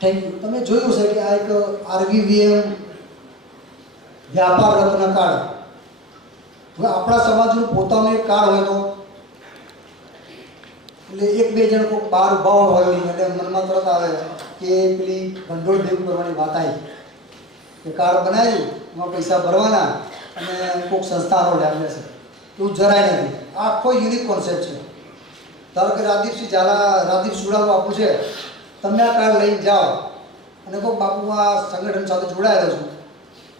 Thank you. તમે જોયું છે કે આ એક આરવીવીએમ વ્યાપાર રત્ન કાર્ડ, હવે આપણા સમાજનું પોતાનું એક કાર્ડ હોય તો એટલે એક બે જણ કોઈ બહાર ઉભા હોય એટલે મનમાં તરત આવે કે પેલી ભંડોળ ભેગું કરવાની વાત આવી કે કાર્ડ બનાવ્યું, એમાં પૈસા ભરવાના અને કોઈક સંસ્થાનો લાભ લેશે. એવું જરાય નથી. આ આખો યુનિક કોન્સેપ્ટ છે. ધારો કે રાજદીપસિંહ ઝાલા, રાજદીપ સુડા બાપુ છે, તમે આ કાર્ડ લઈને જાઓ અને કોઈ બાપુ આ સંગઠન સાથે જોડાયેલો છું,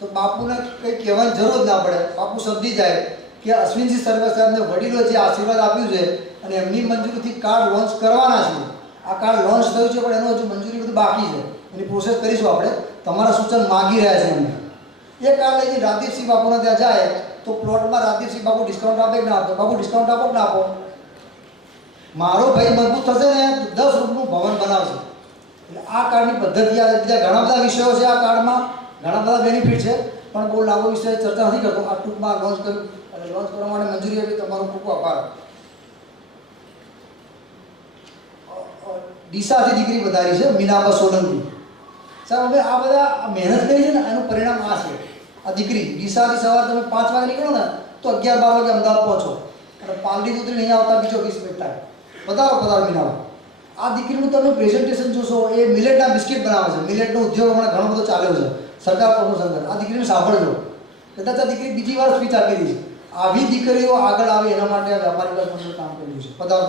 તો બાપુને કંઈ કહેવાની જરૂર જ ના પડે. બાપુ સમજી જાય કે અશ્વિનસિંહ સર્વે સાહેબને વડીલો જે આશીર્વાદ આપ્યું છે અને એમની મંજૂરીથી કાર્ડ લોન્ચ કરવાના છે. આ કાર્ડ લોન્ચ થયું છે પણ એનું હજુ મંજૂરી બધું બાકી છે, એની પ્રોસેસ કરીશું આપણે. તમારા સૂચન માગી રહ્યા છે એમને. એ કાર્ડ લઈને રાજદીપસિંહ બાપુને ત્યાં જાય તો પ્લોટમાં રાજદીપસિંહ બાપુ ડિસ્કાઉન્ટ આપે કે ના આપે? બાપુ ડિસ્કાઉન્ટ આપો કે ના આપો? મારો ભાઈ મજબૂત થશે ને 10 રૂમનું ભવન બનાવશે. એટલે આ કાર્ડની પદ્ધતિ આ બીજા ઘણા બધા વિષયો છે. આ કાર્ડમાં ઘણા બધા બેનિફિટ છે પણ બહુ લાંબો વિષય ચર્ચા નથી કરતો. આ ટૂંકમાં લોન્ચ કર્યું અને લોન્ચ કરવા માટે મંજૂરી આપી, તમારો ખૂબ આભાર. ડીસાથી દીકરી વધારી છે મીનાબા સોલંકી સાહેબ. હવે આ બધા મહેનત કરી છે ને એનું પરિણામ આ છે. આ દીકરી ડીસાથી સવારે તમે 5 વાગે નીકળો ને તો 11-12 વાગે અમદાવાદ પહોંચો અને પાલડી ઉતરીને અહીંયા આવતા બીજો 20 મિનિટ થાય. પધારો મીનાબા. આ દીકરીનું તમે પ્રેઝન્ટેશન જોશો, એ મિલેટના બિસ્કિટ બનાવે છે. મિલેટનો ઉદ્યોગ હમણાં ઘણો બધો ચાલ્યો છે, સરકાર પ્રમોશન કરે. આ દીકરીને સાંભળજો. કદાચ આ દીકરી બીજી વાર સ્પીચ આપી રહી છે. આવી દીકરીઓ આગળ આવે એના માટે આ વ્યાપારી વર્ગ કામ કર્યું છે. પધારો.